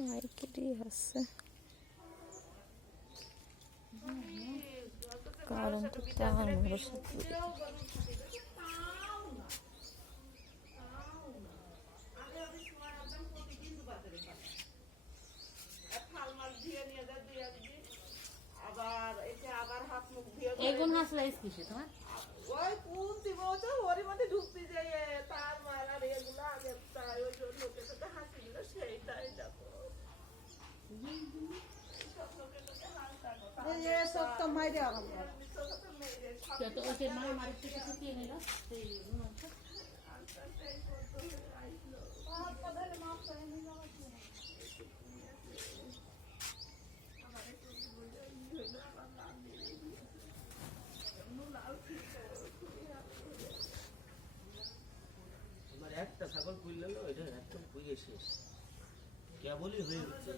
মাইকেরই আছে কারণ তো আমারও সাথে এগুন হাসলে কিসে তোমার ওই কোন দিব তো ওরই মধ্যে ঢুকতে যাই তার মারা এগুলো আগে তাই ওই লোকের সাথে হাসি দিল সেইটাই দেখো সব তো মাইরে আমরা তো ওই যে মা মারি থেকে শুকিয়ে নিল সেই একটা ছাগল পুইল এটা একদম পুইয়ে শেষ কেবলই হয়ে গেছে